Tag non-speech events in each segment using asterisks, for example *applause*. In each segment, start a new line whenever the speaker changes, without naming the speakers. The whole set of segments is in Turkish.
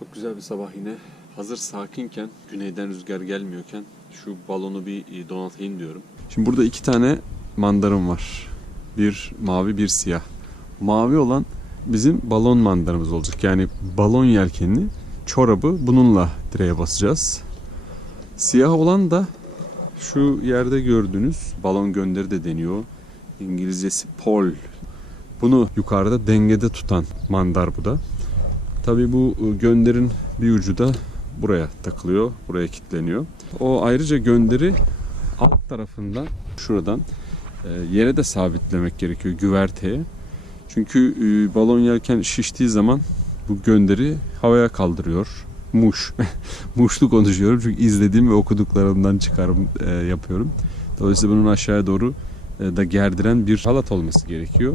Çok güzel bir sabah yine. Hazır sakinken, güneyden rüzgar gelmiyorken şu balonu bir e, donatayım diyorum. Şimdi burada iki tane mandarım var. Bir mavi, bir siyah. Mavi olan bizim balon mandarımız olacak. Yani balon yelkenini, çorabı bununla direğe basacağız. Siyah olan da şu yerde gördüğünüz balon gönderi de deniyor. İngilizcesi pol. Bunu yukarıda dengede tutan mandar bu da. Tabii bu e, gönderin bir ucu da buraya takılıyor, buraya kilitleniyor. O ayrıca gönderi alt tarafından şuradan e, yere de sabitlemek gerekiyor güverteye. Çünkü e, balon yerken şiştiği zaman bu gönderi havaya kaldırıyor. Muş. *laughs* Muşlu konuşuyorum çünkü izlediğim ve okuduklarımdan çıkarım e, yapıyorum. Dolayısıyla bunun aşağıya doğru e, da gerdiren bir halat olması gerekiyor.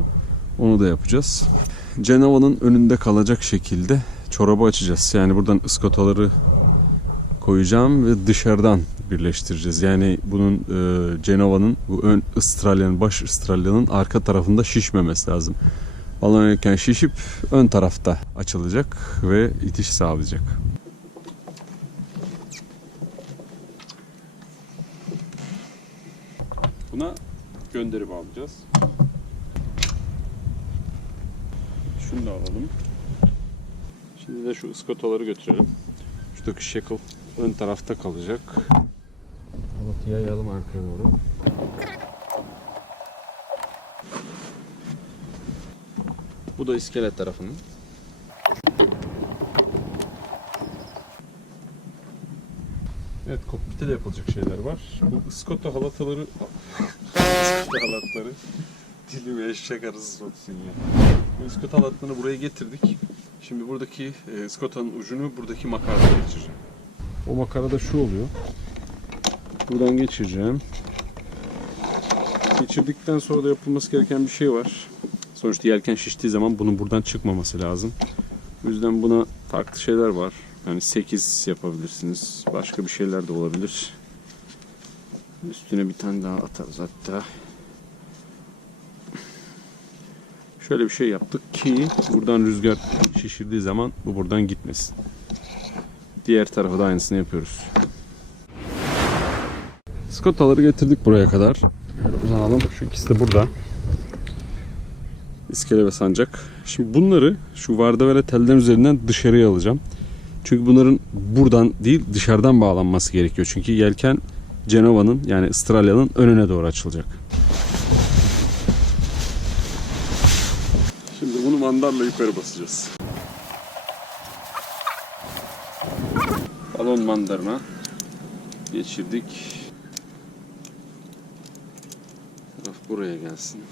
Onu da yapacağız. Cenova'nın önünde kalacak şekilde çorabı açacağız. Yani buradan ıskotaları koyacağım ve dışarıdan birleştireceğiz. Yani bunun e, Cenova'nın bu ön ıstralyanın, baş ıstralyanın arka tarafında şişmemesi lazım. Balon şişip ön tarafta açılacak ve itiş sağlayacak. Buna gönderi bağlayacağız. Şunu da alalım. Şimdi de şu ıskotaları götürelim. Şuradaki shackle ön tarafta kalacak. Halatı yayalım arkaya doğru. Bu da iskelet tarafının. Evet kokpitte de yapılacak şeyler var. Bu ıskota halataları... *laughs* ıskota halatları... Dilime eşek arısı soksun ya. Bu ıskota halatlarını buraya getirdik. Şimdi buradaki e, ıskotanın ucunu buradaki makarada geçireceğim. O makarada şu oluyor. Buradan geçireceğim. Geçirdikten sonra da yapılması gereken bir şey var. Sonuçta yelken şiştiği zaman bunun buradan çıkmaması lazım. O yüzden buna farklı şeyler var. Yani 8 yapabilirsiniz. Başka bir şeyler de olabilir. Üstüne bir tane daha atarız hatta. Şöyle bir şey yaptık ki buradan rüzgar şişirdiği zaman bu buradan gitmesin. Diğer tarafa da aynısını yapıyoruz. Skotaları getirdik buraya kadar. Uzanalım. Şu ikisi de burada. İskele ve sancak. Şimdi bunları şu vardavele telden üzerinden dışarıya alacağım. Çünkü bunların buradan değil dışarıdan bağlanması gerekiyor. Çünkü yelken Cenova'nın yani Avustralya'nın önüne doğru açılacak. Bunu mandarla yukarı basacağız. Balon mandarına geçirdik. Taraf buraya gelsin.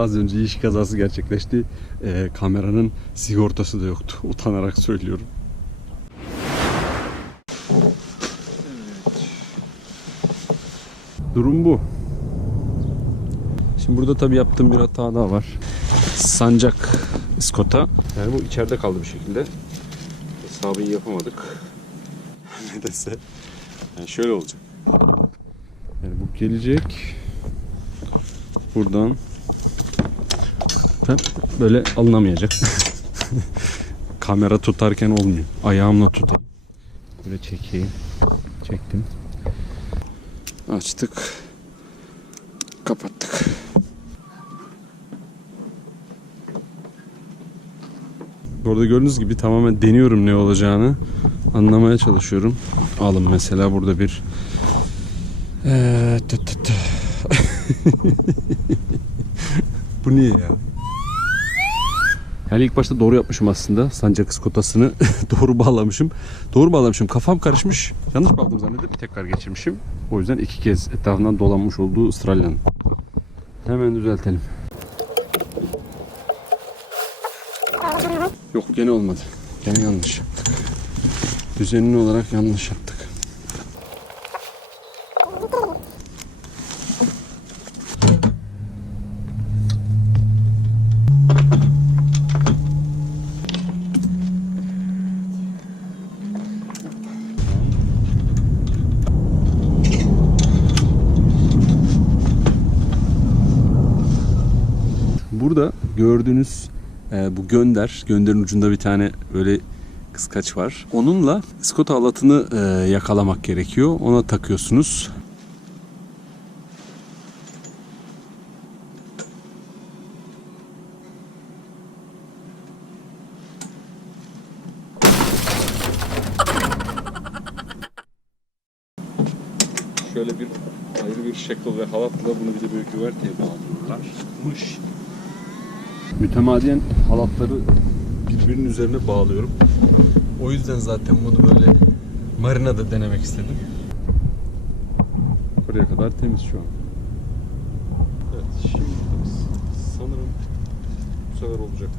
Az önce iş kazası gerçekleşti. Ee, kameranın sigortası da yoktu. Utanarak söylüyorum. Durum bu. Şimdi burada tabii yaptığım bir hata daha var. Sancak iskota. Yani bu içeride kaldı bir şekilde. Hesabı iyi yapamadık. *laughs* Nedense. Yani şöyle olacak. Yani bu gelecek. Buradan zaten böyle alınamayacak. *laughs* Kamera tutarken olmuyor. Ayağımla tutayım. Böyle çekeyim. Çektim. Açtık. Kapattık. Burada gördüğünüz gibi tamamen deniyorum ne olacağını. Anlamaya çalışıyorum. Alın mesela burada bir ee, tı tı. *laughs* Bu niye ya? Yani ilk başta doğru yapmışım aslında. Sancak iskotasını *laughs* doğru bağlamışım. Doğru bağlamışım. Kafam karışmış. Yanlış bağladım zannedip tekrar geçirmişim. O yüzden iki kez etrafından dolanmış olduğu Avustralya'nın. Hemen düzeltelim. Yok gene olmadı. Gene yanlış. Düzenli olarak yanlış yaptık. Gördüğünüz e, bu gönder, gönderin ucunda bir tane böyle kıskaç var. Onunla ıskota halatını e, yakalamak gerekiyor. Ona takıyorsunuz. Şöyle bir ayrı bir şekil ve halatla bunu bir de böyle güverteye bağlıyorlarmış. Mütemadiyen halatları birbirinin üzerine bağlıyorum. O yüzden zaten bunu böyle marinada denemek istedim. Buraya kadar temiz şu an. Evet şimdi sanırım bu sefer olacak.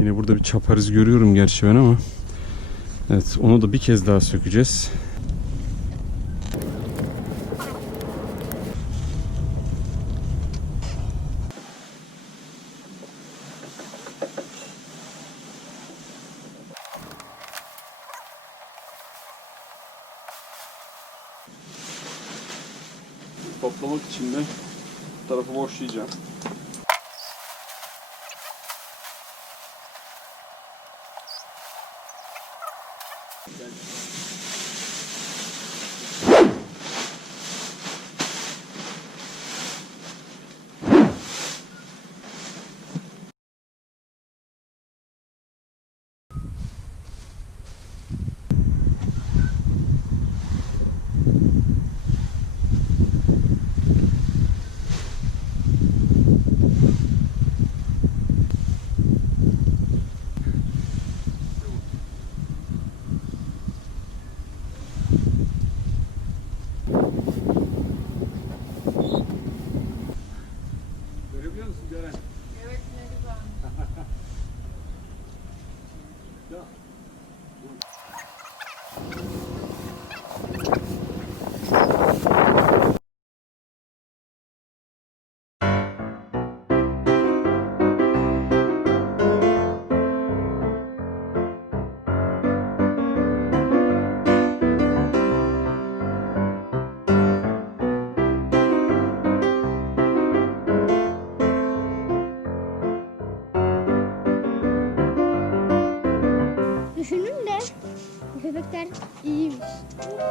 Yine burada bir çapariz görüyorum gerçi ben ama Evet onu da bir kez daha sökeceğiz. Toplamak için de tarafı boşlayacağım.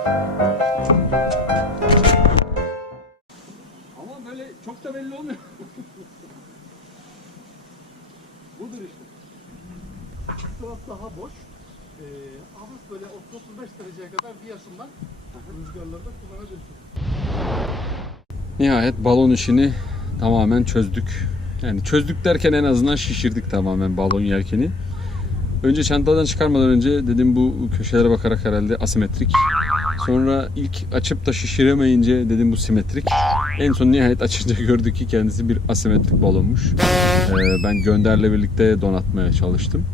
Ama böyle çok da belli olmuyor. Budur işte.
Bu taraf daha boş. Ee, hafif böyle 30-35 dereceye kadar diyasundan rüzgarlarda kullanabilirsin.
Nihayet balon işini tamamen çözdük. Yani çözdük derken en azından şişirdik tamamen balon yelkeni. Önce çantadan çıkarmadan önce dedim bu köşelere bakarak herhalde asimetrik. Sonra ilk açıp da şişiremeyince dedim bu simetrik. En son nihayet açınca *laughs* gördük ki kendisi bir asimetrik balonmuş. Ee, ben gönderle birlikte donatmaya çalıştım.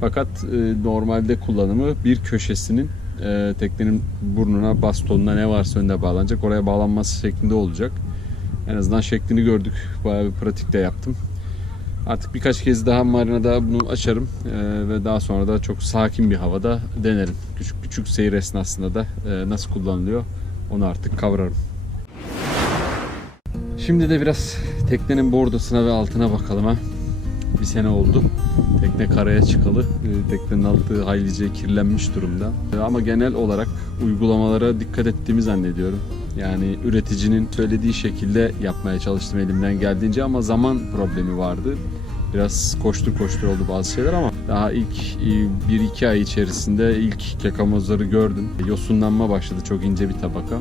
Fakat e, normalde kullanımı bir köşesinin e, teknenin burnuna, bastonuna ne varsa önüne bağlanacak. Oraya bağlanması şeklinde olacak. En azından şeklini gördük. Bayağı bir pratikte yaptım. Artık birkaç kez daha marinada bunu açarım e, ve daha sonra da çok sakin bir havada denerim. Küçük küçük seyir esnasında da e, nasıl kullanılıyor onu artık kavrarım. Şimdi de biraz teknenin bordosuna ve altına bakalım ha. Bir sene oldu. Tekne karaya çıkalı. E, Teknenin altı haylice kirlenmiş durumda. E, Ama genel olarak uygulamalara dikkat ettiğimi zannediyorum. Yani üreticinin söylediği şekilde yapmaya çalıştım elimden geldiğince ama zaman problemi vardı. Biraz koştur koştur oldu bazı şeyler ama daha ilk 1-2 ay içerisinde ilk kekamozları gördüm. Yosunlanma başladı çok ince bir tabaka.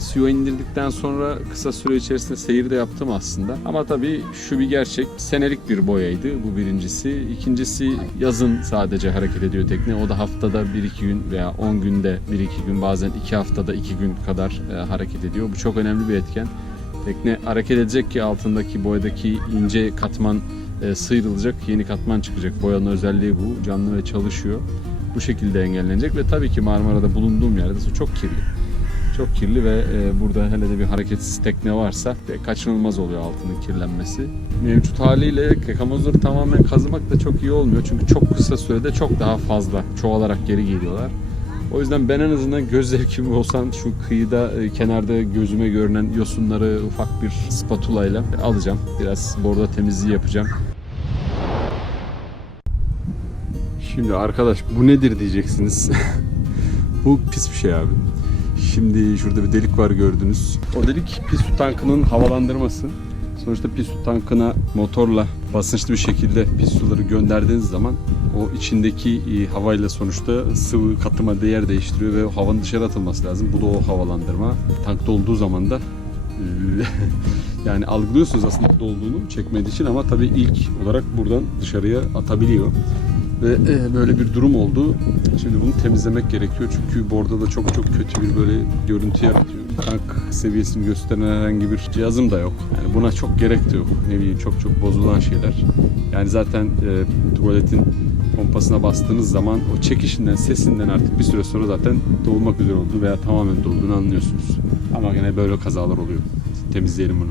Suya indirdikten sonra kısa süre içerisinde seyir de yaptım aslında. Ama tabii şu bir gerçek. Senelik bir boyaydı bu birincisi. İkincisi yazın sadece hareket ediyor tekne. O da haftada 1-2 gün veya 10 günde 1-2 gün bazen 2 haftada 2 gün kadar e, hareket ediyor. Bu çok önemli bir etken. Tekne hareket edecek ki altındaki boydaki ince katman e, sıyrılacak. Yeni katman çıkacak. Boyanın özelliği bu. Canlı ve çalışıyor. Bu şekilde engellenecek ve tabii ki Marmara'da bulunduğum yerde su çok kirli çok kirli ve e, burada hele de bir hareketsiz tekne varsa e, kaçınılmaz oluyor altının kirlenmesi. Mevcut haliyle kekamozları tamamen kazımak da çok iyi olmuyor. Çünkü çok kısa sürede çok daha fazla çoğalarak geri geliyorlar. O yüzden ben en azından göz zevkimi olsan şu kıyıda e, kenarda gözüme görünen yosunları ufak bir spatula ile alacağım. Biraz borda temizliği yapacağım. Şimdi arkadaş bu nedir diyeceksiniz. *laughs* bu pis bir şey abi. Şimdi şurada bir delik var gördünüz. O delik pis su tankının havalandırması. Sonuçta pis su tankına motorla basınçlı bir şekilde pis suları gönderdiğiniz zaman o içindeki e, havayla sonuçta sıvı katı madde yer değiştiriyor ve havanın dışarı atılması lazım. Bu da o havalandırma. Tankta olduğu zaman da *laughs* yani algılıyorsunuz aslında dolduğunu çekmediği için ama tabii ilk olarak buradan dışarıya atabiliyor. Ve e, böyle bir durum oldu. Şimdi bunu temizlemek gerekiyor çünkü borda da çok çok kötü bir böyle görüntü yaratıyor. Tank seviyesini gösteren herhangi bir cihazım da yok. Yani buna çok gerek de yok. Ne bileyim çok çok bozulan şeyler. Yani zaten e, tuvaletin pompasına bastığınız zaman o çekişinden, sesinden artık bir süre sonra zaten dolmak üzere olduğunu veya tamamen dolduğunu anlıyorsunuz. Ama yine böyle kazalar oluyor. Temizleyelim bunu.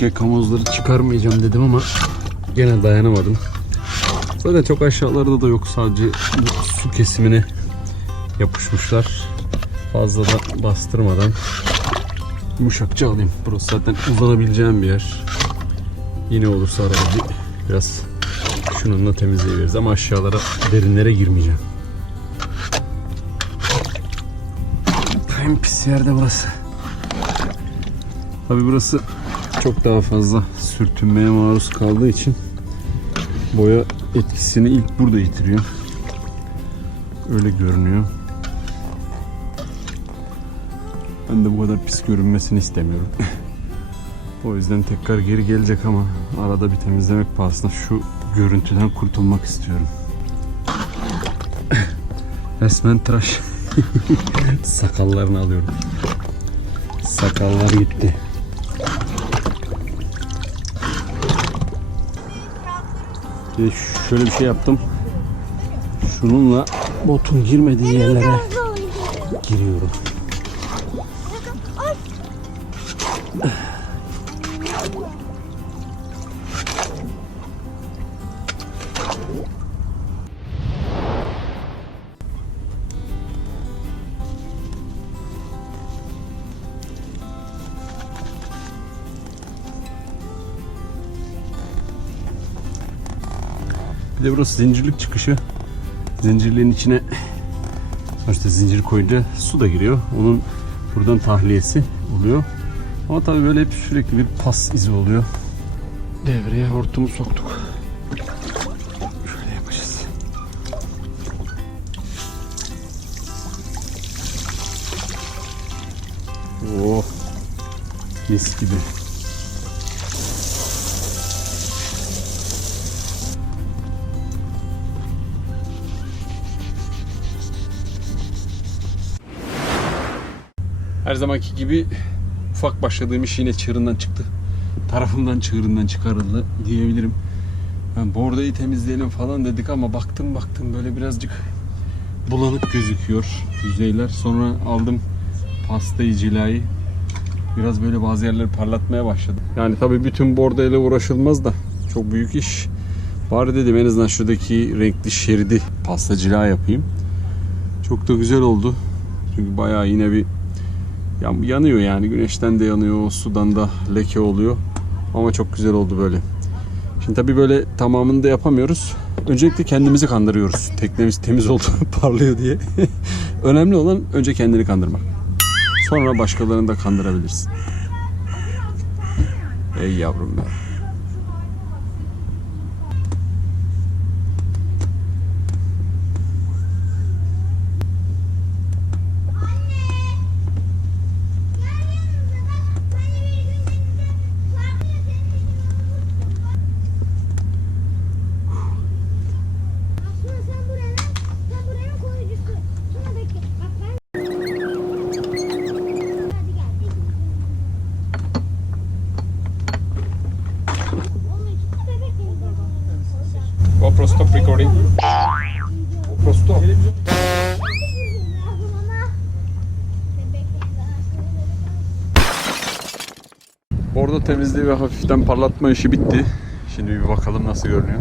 Gekamozları çıkarmayacağım dedim ama gene dayanamadım. Zaten çok aşağılarda da yok sadece su kesimine yapışmışlar. Fazla da bastırmadan yumuşakça alayım. Burası zaten uzanabileceğim bir yer. Yine olursa arada bir biraz şununla temizleyebiliriz ama aşağılara derinlere girmeyeceğim. En pis yerde burası. Tabi burası çok daha fazla sürtünmeye maruz kaldığı için boya etkisini ilk burada yitiriyor. Öyle görünüyor. Ben de bu kadar pis görünmesini istemiyorum. *laughs* o yüzden tekrar geri gelecek ama arada bir temizlemek pahasına şu görüntüden kurtulmak istiyorum. *laughs* Resmen tıraş. *laughs* Sakallarını alıyorum. Sakallar gitti. De şöyle bir şey yaptım. Şununla botun girmediği yerlere giriyorum. De burası zincirlik çıkışı. Zincirliğin içine sonuçta zincir koyunca su da giriyor. Onun buradan tahliyesi oluyor. Ama tabii böyle hep sürekli bir pas izi oluyor. Devreye hortumu soktuk. Şöyle yapacağız. Oh. Mis gibi. Her zamanki gibi ufak başladığım iş yine çığırından çıktı. Tarafımdan çığırından çıkarıldı diyebilirim. Ben bordayı temizleyelim falan dedik ama baktım baktım böyle birazcık bulanık gözüküyor yüzeyler. Sonra aldım pastayı cilayı. Biraz böyle bazı yerleri parlatmaya başladım. Yani tabii bütün bordayla uğraşılmaz da çok büyük iş. Bari dedim en azından şuradaki renkli şeridi pasta cila yapayım. Çok da güzel oldu. Çünkü bayağı yine bir yanıyor yani güneşten de yanıyor, sudan da leke oluyor. Ama çok güzel oldu böyle. Şimdi tabii böyle tamamını da yapamıyoruz. Öncelikle kendimizi kandırıyoruz. Teknemiz temiz oldu, *laughs* parlıyor diye. *laughs* Önemli olan önce kendini kandırmak. Sonra başkalarını da kandırabilirsin. Ey yavrum be. Temizliği ve hafiften parlatma işi bitti. Şimdi bir bakalım nasıl görünüyor.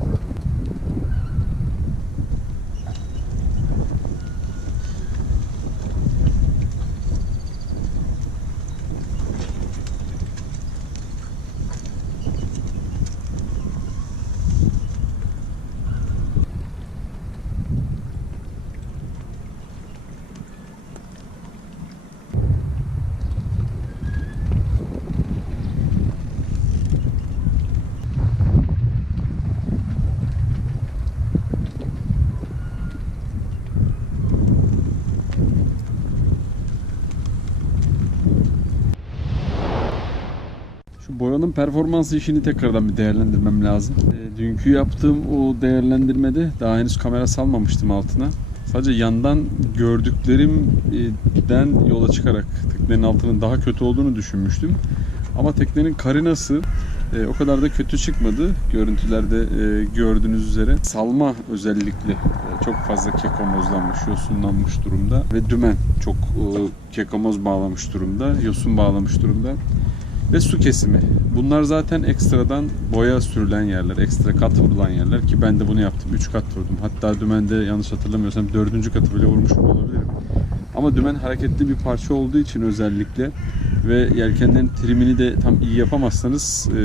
Şu boyanın performansı işini tekrardan bir değerlendirmem lazım. E, dünkü yaptığım o değerlendirmede daha henüz kamera salmamıştım altına. Sadece yandan gördüklerimden yola çıkarak teknenin altının daha kötü olduğunu düşünmüştüm. Ama teknenin karinası e, o kadar da kötü çıkmadı. Görüntülerde e, gördüğünüz üzere salma özellikle e, çok fazla kekomozlanmış, yosunlanmış durumda ve dümen çok e, kekomoz bağlamış durumda, yosun bağlamış durumda ve su kesimi. Bunlar zaten ekstradan boya sürülen yerler, ekstra kat vurulan yerler ki ben de bunu yaptım. 3 kat vurdum. Hatta dümende yanlış hatırlamıyorsam 4. katı bile vurmuşum olabilirim. Ama dümen hareketli bir parça olduğu için özellikle ve yelkenlerin trimini de tam iyi yapamazsanız e,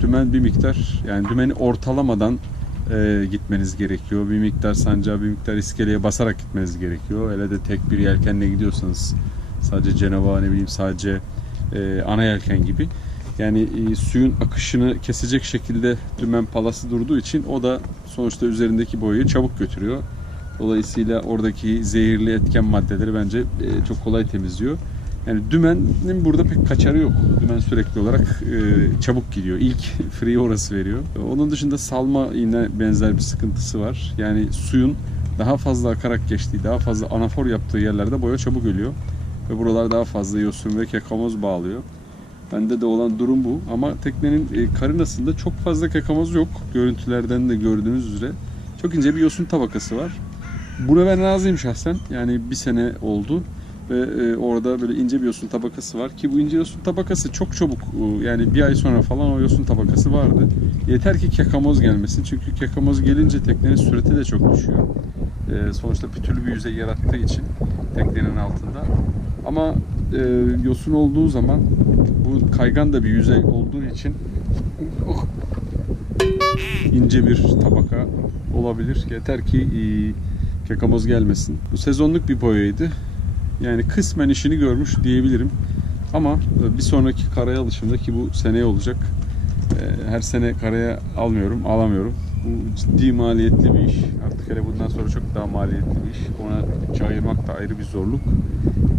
dümen bir miktar yani dümeni ortalamadan e, gitmeniz gerekiyor. Bir miktar sancağı, bir miktar iskeleye basarak gitmeniz gerekiyor. Hele de tek bir yelkenle gidiyorsanız sadece Cenova ne bileyim sadece e, ana yelken gibi. Yani e, suyun akışını kesecek şekilde dümen palası durduğu için o da sonuçta üzerindeki boyayı çabuk götürüyor. Dolayısıyla oradaki zehirli etken maddeleri bence e, çok kolay temizliyor. Yani dümenin burada pek kaçarı yok. Dümen sürekli olarak e, çabuk gidiyor. İlk *laughs* free orası veriyor. Onun dışında salma yine benzer bir sıkıntısı var. Yani suyun daha fazla akarak geçtiği, daha fazla anafor yaptığı yerlerde boya çabuk ölüyor. Ve buralar daha fazla yosun ve kekamoz bağlıyor. Bende de olan durum bu. Ama teknenin e, karinasında çok fazla kekamoz yok. Görüntülerden de gördüğünüz üzere. Çok ince bir yosun tabakası var. Buna ben razıyım şahsen. Yani bir sene oldu ve e, orada böyle ince bir yosun tabakası var ki bu ince yosun tabakası çok çabuk e, yani bir ay sonra falan o yosun tabakası vardı. Yeter ki kekamoz gelmesin çünkü kekamoz gelince teknenin sürati de çok düşüyor. Sonuçta pütürlü bir yüzey yarattığı için teknenin altında. Ama e, yosun olduğu zaman bu kaygan da bir yüzey olduğu için oh, ince bir tabaka olabilir. Yeter ki e, kekamoz gelmesin. Bu sezonluk bir boyaydı. Yani kısmen işini görmüş diyebilirim. Ama e, bir sonraki karaya alışımda ki bu seneye olacak. e, Her sene karaya almıyorum, alamıyorum. Bu ciddi maliyetli bir iş. Artık hele bundan sonra çok daha maliyetli bir iş. Ona bütçe ayırmak da ayrı bir zorluk.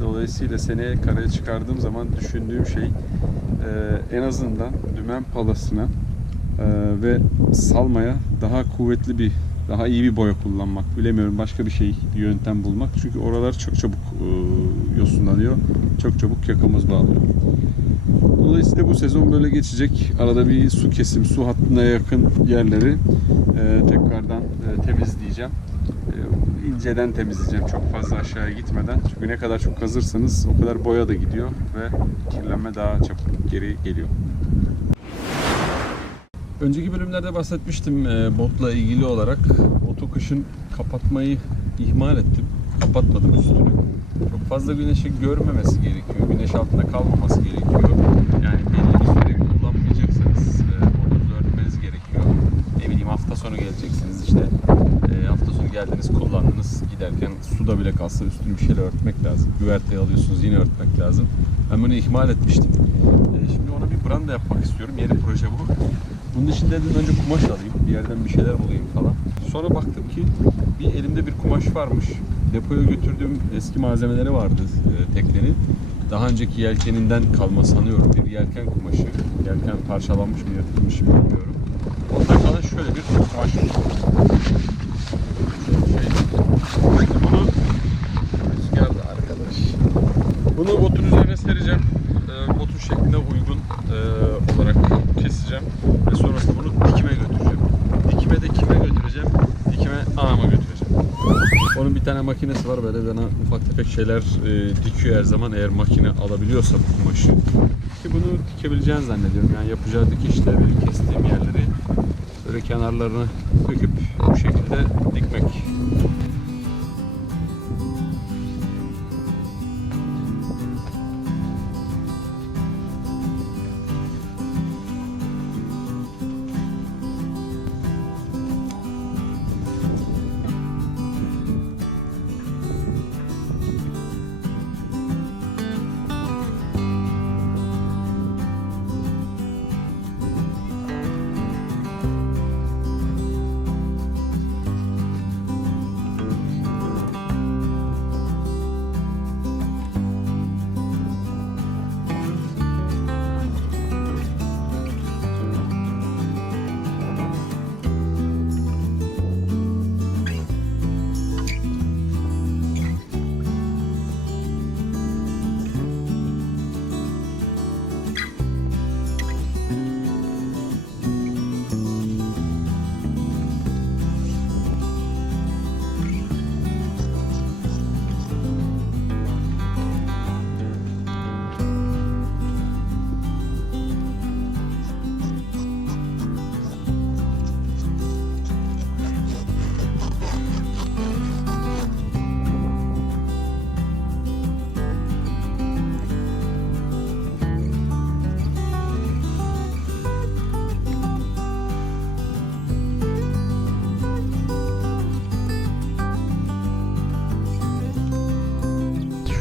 Dolayısıyla seneye karaya çıkardığım zaman düşündüğüm şey e, en azından dümen palasına e, ve salmaya daha kuvvetli bir daha iyi bir boya kullanmak. Bilemiyorum başka bir şey, bir yöntem bulmak. Çünkü oralar çok çabuk e, yosunlanıyor. Çok çabuk yakamoz bağlıyor. Dolayısıyla bu sezon böyle geçecek. Arada bir su kesim, su hattına yakın yerleri e, tekrardan e, temizleyeceğim. E, inceden temizleyeceğim çok fazla aşağıya gitmeden. Çünkü ne kadar çok kazırsanız o kadar boya da gidiyor ve kirlenme daha çabuk geri geliyor. Önceki bölümlerde bahsetmiştim e, botla ilgili olarak. Botu kışın kapatmayı ihmal ettim. Kapatmadım üstünü. Çok fazla güneşi görmemesi gerekiyor. Güneş altında kalmaması gerekiyor. Yani belli bir süre kullanmayacaksanız e, botunuzu örtmeniz gerekiyor. Ne bileyim hafta sonu geleceksiniz işte. E, hafta sonu geldiniz kullandınız. Giderken suda bile kalsa üstünü bir şeyle örtmek lazım. Güverteyi alıyorsunuz yine örtmek lazım. Ben bunu ihmal etmiştim. E, şimdi ona bir branda yapmak istiyorum. Yeni proje bu. Bunun için dedim önce kumaş alayım, bir yerden bir şeyler bulayım falan. Sonra baktım ki bir elimde bir kumaş varmış. Depoya götürdüğüm eski malzemeleri vardı e, teknenin. Daha önceki yelkeninden kalma sanıyorum bir yelken kumaşı. Yelken parçalanmış mı yırtılmış mı bilmiyorum. Ondan kalan şöyle bir kumaş. Şey. Bunu rüzgarda arkadaş. Bunu botun üzerine sereceğim. E, botun şekline uygun e, olarak keseceğim. Ve sonrasında bunu dikime götüreceğim. Dikime de kime götüreceğim? Dikime anama götüreceğim. Onun bir tane makinesi var böyle bana ufak tefek şeyler e, dikiyor her zaman eğer makine alabiliyorsa bu kumaşı. Belki bunu dikebileceğini zannediyorum. Yani yapacağı dikişle böyle kestiğim yerleri böyle kenarlarını söküp bu şekilde dikmek.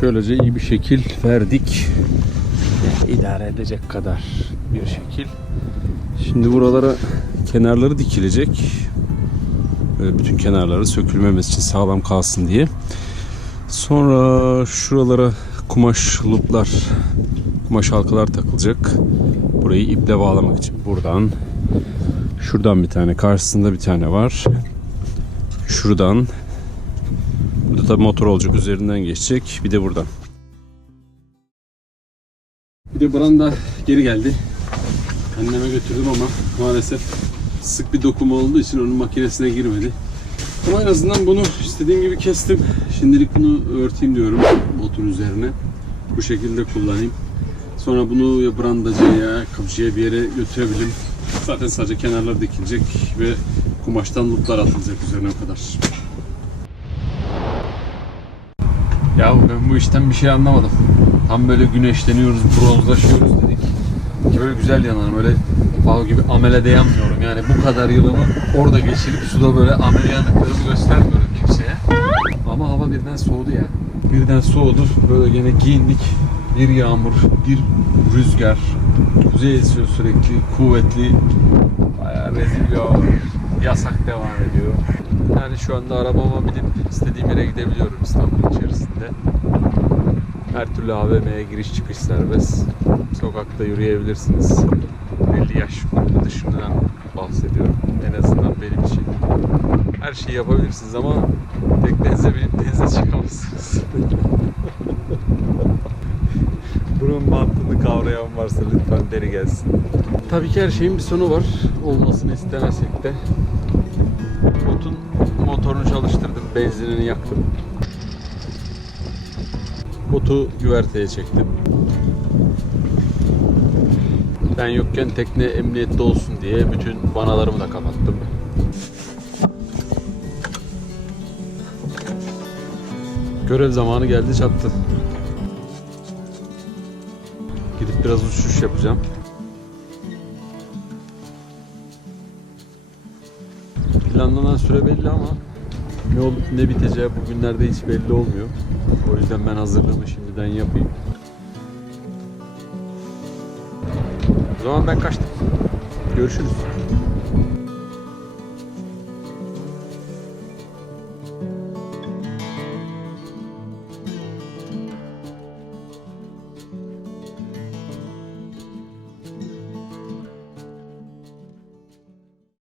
Şöylece iyi bir şekil verdik. Yani idare edecek kadar bir şekil. Şimdi buralara kenarları dikilecek. Bütün kenarları sökülmemesi için sağlam kalsın diye. Sonra şuralara kumaş luplar, kumaş halkalar takılacak. Burayı iple bağlamak için buradan şuradan bir tane, karşısında bir tane var. Şuradan Burada tabi motor olacak üzerinden geçecek. Bir de buradan. Bir de branda geri geldi. Anneme götürdüm ama maalesef sık bir dokuma olduğu için onun makinesine girmedi. Ama en azından bunu istediğim gibi kestim. Şimdilik bunu örteyim diyorum motorun üzerine. Bu şekilde kullanayım. Sonra bunu ya brandacıya ya kapıcıya bir yere götürebilirim. Zaten sadece kenarlar dikilecek ve kumaştan luplar atılacak üzerine o kadar. Ya ben bu işten bir şey anlamadım. Tam böyle güneşleniyoruz, bronzlaşıyoruz dedik. Ki böyle güzel yanarım. Öyle fal gibi amelede yanmıyorum. Yani bu kadar yılımı orada geçirip suda böyle amele yanıklarımı göstermiyorum kimseye. Ama hava birden soğudu ya. Birden soğudu. Böyle gene giyindik. Bir yağmur, bir rüzgar. Kuzey esiyor sürekli, kuvvetli. Bayağı rezil hava. Yasak devam ediyor. Yani şu anda arabama binip istediğim yere gidebiliyorum İstanbul içerisinde. Her türlü AVM'ye giriş çıkış serbest. Sokakta yürüyebilirsiniz. Belli yaş grubu dışından bahsediyorum. En azından benim için. Her şeyi yapabilirsiniz ama teknenize binip denize çıkamazsınız. *laughs* Bunun mantığını kavrayan varsa lütfen deri gelsin. Tabii ki her şeyin bir sonu var. Olmasını istemesek de. Botun motorunu çalıştırdım, benzinini yaktım. Botu güverteye çektim. Ben yokken tekne emniyette olsun diye bütün vanalarımı da kapattım. Görev zamanı geldi çattı. Gidip biraz uçuş yapacağım. Süre belli ama ne olup ne biteceği bugünlerde hiç belli olmuyor. O yüzden ben hazırlığımı şimdiden yapayım. O zaman ben kaçtım. Görüşürüz.